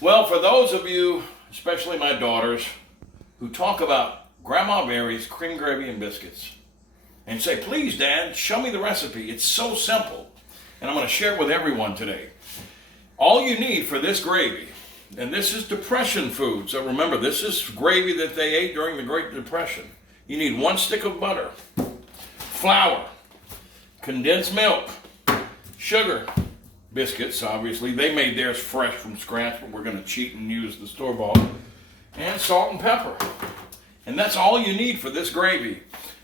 Well, for those of you, especially my daughters, who talk about Grandma Mary's cream gravy and biscuits and say, please, Dad, show me the recipe. It's so simple. And I'm going to share it with everyone today. All you need for this gravy, and this is Depression food, so remember, this is gravy that they ate during the Great Depression. You need 1 stick of butter, flour, condensed milk, sugar, biscuits, obviously. They made theirs fresh from scratch, but we're going to cheat and use the store-bought, and salt and pepper. And that's all you need for this gravy.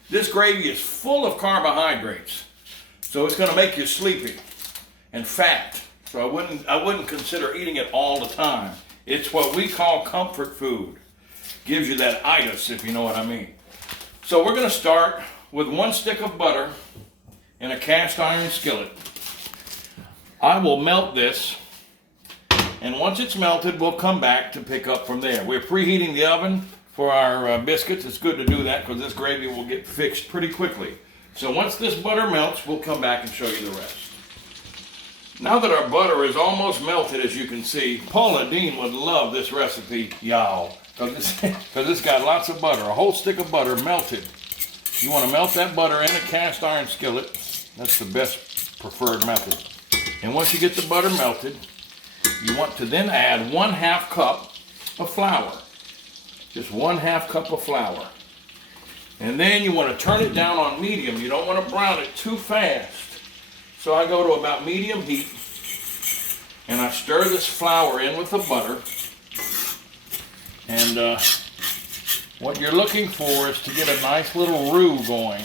This gravy is full of carbohydrates, so it's going to make you sleepy and fat. So I wouldn't consider eating it all the time. It's what we call comfort food. Gives you that itis, if you know what I mean. So we're going to start with 1 stick of butter in a cast iron skillet. I will melt this, and once it's melted, we'll come back to pick up from there. We're preheating the oven for our biscuits. It's good to do that because this gravy will get fixed pretty quickly. So once this butter melts, we'll come back and show you the rest. Now that our butter is almost melted, as you can see, Paula Deen would love this recipe, y'all, because it's got lots of butter, a whole stick of butter melted. You want to melt that butter in a cast iron skillet. That's the best preferred method. And once you get the butter melted, you want to then add 1/2 cup of flour. Just 1/2 cup of flour. And then you want to turn it down on medium. You don't want to brown it too fast. So I go to about medium heat, and I stir this flour in with the butter. And what you're looking for is to get a nice little roux going.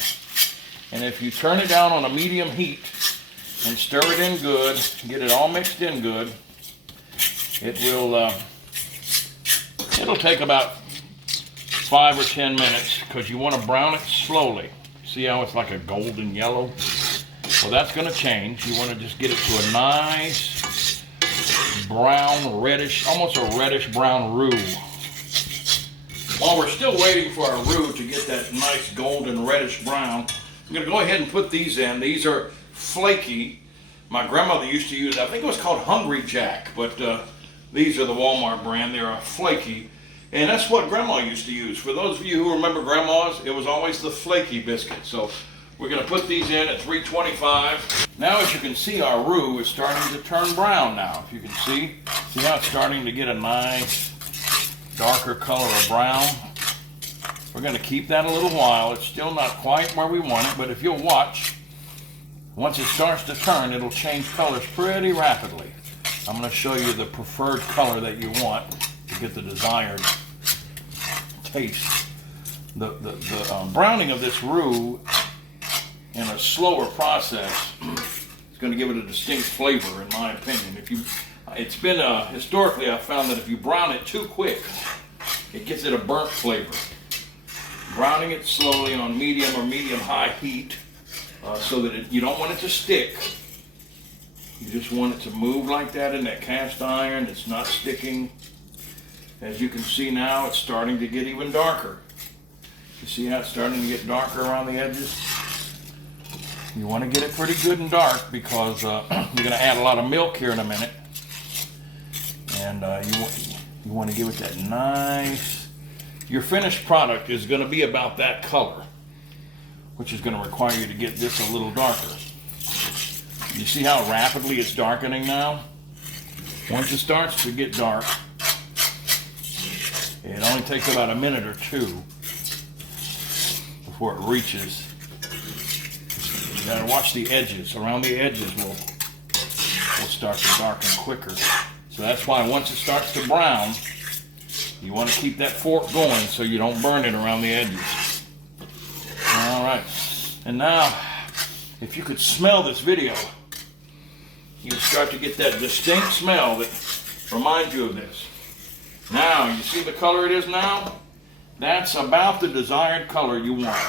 And if you turn it down on a medium heat and stir it in good, get it all mixed in good, it'll take about 5 or 10 minutes because you want to brown it slowly. See how it's like a golden yellow? Well, that's going to change. You want to just get it to a nice brown, reddish, almost a reddish brown roux. While we're still waiting for our roux to get that nice golden reddish brown, I'm going to go ahead and put these in. These are flaky. My grandmother used to use, I think it was called Hungry Jack, but these are the Walmart brand. They're flaky. And that's what Grandma used to use. For those of you who remember Grandma's, it was always the flaky biscuit. So we're going to put these in at 325. Now, as you can see, our roux is starting to turn brown now. If you can see how it's starting to get a nice darker color of brown. We're going to keep that a little while. It's still not quite where we want it, but if you'll watch, once it starts to turn, it'll change colors pretty rapidly. I'm going to show you the preferred color that you want to get the desired taste. The browning of this roux in a slower process is going to give it a distinct flavor, in my opinion. It's been historically, I've found that if you brown it too quick, it gives it a burnt flavor. Browning it slowly on medium or medium-high heat, so that you don't want it to stick. You just want it to move like that in that cast iron. It's not sticking. As you can see now, it's starting to get even darker. You see how it's starting to get darker around the edges? You want to get it pretty good and dark because you're going to add a lot of milk here in a minute. And you want to give it that nice... Your finished product is going to be about that color, which is going to require you to get this a little darker. You see how rapidly it's darkening now? Once it starts to get dark, it only takes about a minute or two before it reaches. You gotta watch the edges. Around the edges will start to darken quicker. So that's why once it starts to brown, you want to keep that fork going so you don't burn it around the edges. All right. And now, if you could smell this video, you start to get that distinct smell that reminds you of this. Now, you see the color it is now? That's about the desired color you want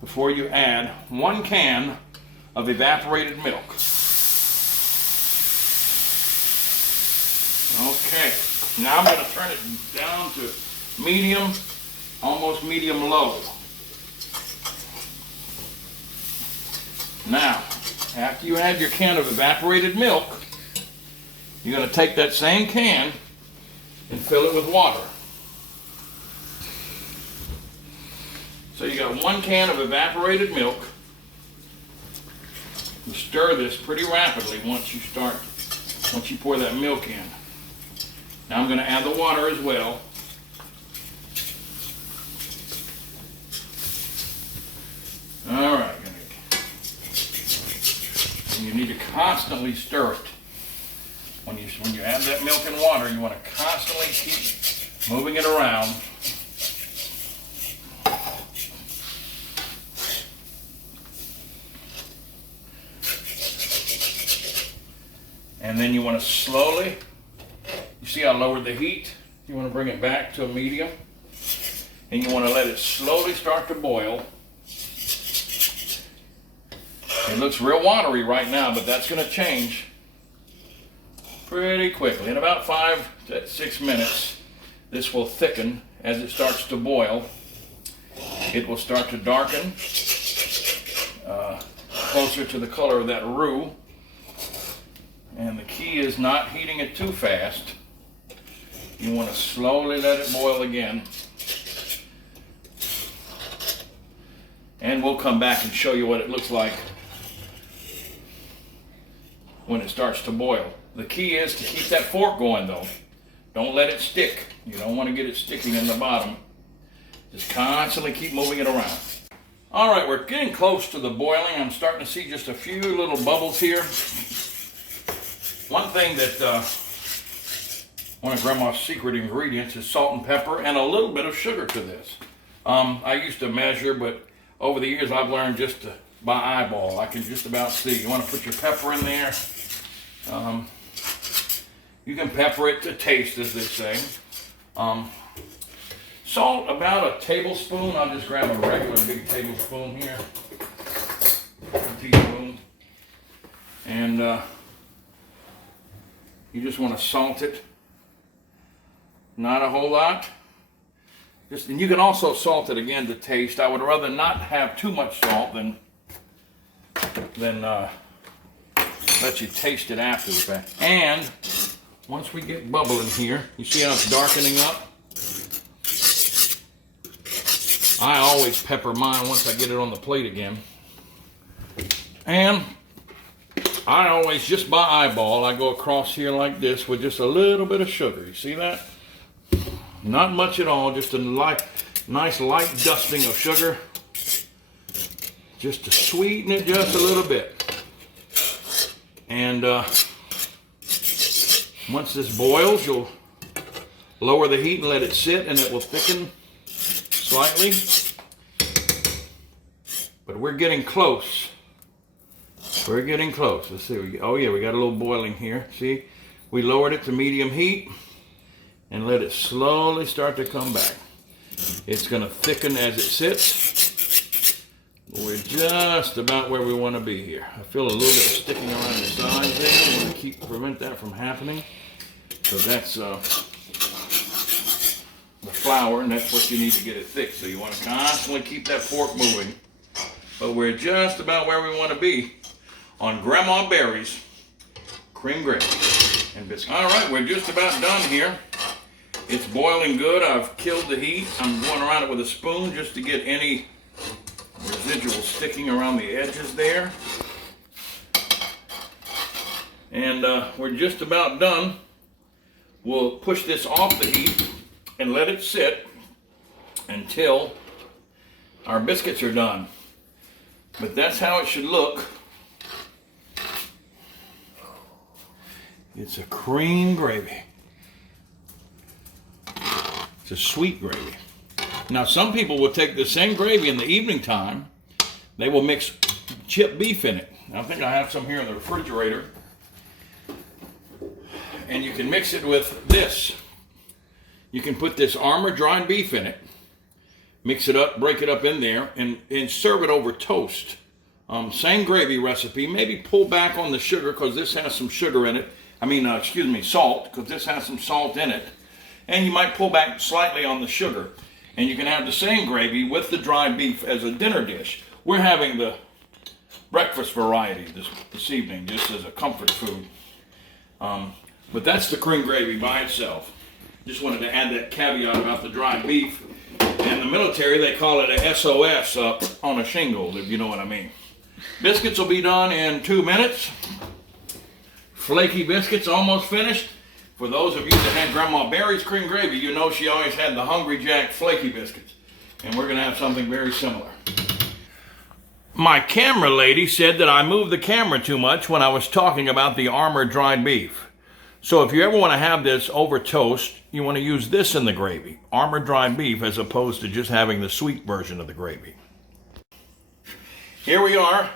before you add 1 can of evaporated milk. Okay, now I'm going to turn it down to medium, almost medium-low. Now, after you add your can of evaporated milk, you're going to take that same can and fill it with water. So you got 1 can of evaporated milk. You stir this pretty rapidly once you pour that milk in. Now I'm going to add the water as well. All right, and you need to constantly stir it. When you add that milk and water, you want to constantly keep moving it around. And then you want to slowly, you see I lowered the heat? You want to bring it back to a medium. And you want to let it slowly start to boil. It looks real watery right now, but that's going to change pretty quickly. In about 5 to 6 minutes, this will thicken as it starts to boil. It will start to darken closer to the color of that roux. And the key is not heating it too fast. You want to slowly let it boil again. And we'll come back and show you what it looks like when it starts to boil. The key is to keep that fork going though. Don't let it stick. You don't want to get it sticking in the bottom. Just constantly keep moving it around. All right, we're getting close to the boiling. I'm starting to see just a few little bubbles here. One thing that one of Grandma's secret ingredients is salt and pepper and a little bit of sugar to this. I used to measure, but over the years I've learned just to, by eyeball. I can just about see. You want to put your pepper in there. You can pepper it to taste, as they say. Salt, about a tablespoon. I'll just grab a regular big tablespoon here. A teaspoon. And you just want to salt it. Not a whole lot. And you can also salt it again to taste. I would rather not have too much salt than let you taste it after the fact. And once we get bubbling here, you see how it's darkening up? I always pepper mine once I get it on the plate again. And I always, just by eyeball, I go across here like this with just a little bit of sugar. You see that? Not much at all, just a nice light dusting of sugar. Just to sweeten it just a little bit. And once this boils, you'll lower the heat and let it sit, and it will thicken slightly. But we're getting close. We're getting close. Let's see. Oh yeah, we got a little boiling here. See? We lowered it to medium heat and let it slowly start to come back. It's going to thicken as it sits. We're just about where we want to be here. I feel a little bit of sticking around the sides there. I want to prevent that from happening. So that's the flour, and that's what you need to get it thick. So you want to constantly keep that fork moving. But we're just about where we want to be on Grandma Barry's cream gravy and biscuits. All right, we're just about done here. It's boiling good. I've killed the heat. I'm going around it with a spoon just to get any residual sticking around the edges there. And we're just about done. We'll push this off the heat and let it sit until our biscuits are done. But that's how it should look. It's a cream gravy. It's a sweet gravy. Now some people will take the same gravy in the evening time. They will mix chipped beef in it. I think I have some here in the refrigerator. And you can mix it with this. You can put this Armour dried beef in it. Mix it up, break it up in there, and serve it over toast. Same gravy recipe. Maybe pull back on the sugar because this has some sugar in it. Salt, because this has some salt in it. And you might pull back slightly on the sugar. And you can have the same gravy with the dried beef as a dinner dish. We're having the breakfast variety this evening, just as a comfort food. But that's the cream gravy by itself. Just wanted to add that caveat about the dry beef. In the military, they call it a SOS up on a shingle, if you know what I mean. Biscuits will be done in 2 minutes. Flaky biscuits, almost finished. For those of you that had Grandma Barry's cream gravy, you know she always had the Hungry Jack flaky biscuits. And we're gonna have something very similar. My camera lady said that I moved the camera too much when I was talking about the Armour dried beef. So if you ever want to have this over toast, you want to use this in the gravy, Armour dried beef, as opposed to just having the sweet version of the gravy. Here we are.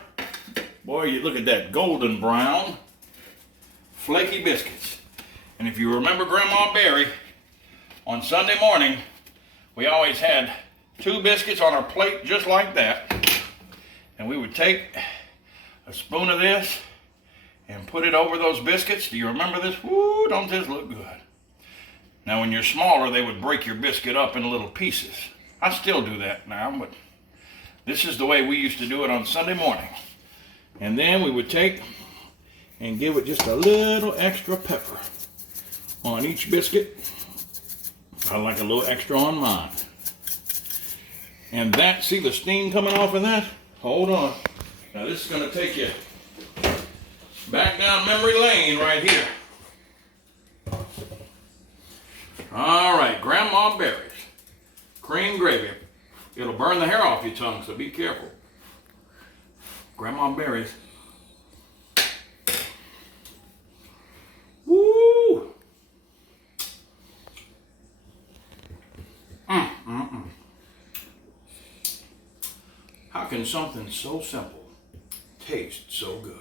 Boy, you look at that golden brown, flaky biscuits. And if you remember Grandma Barry, on Sunday morning, we always had 2 biscuits on our plate just like that. And we would take a spoon of this and put it over those biscuits. Do you remember this? Woo, don't this look good? Now when you're smaller, they would break your biscuit up into little pieces. I still do that now, but this is the way we used to do it on Sunday morning. And then we would take and give it just a little extra pepper on each biscuit. I like a little extra on mine. And that, see the steam coming off of that? Hold on. Now this is going to take you back down memory lane right here. All right, Grandma Barry's cream gravy. It'll burn the hair off your tongue, so be careful. Grandma Barry's. Woo! How can something so simple taste so good?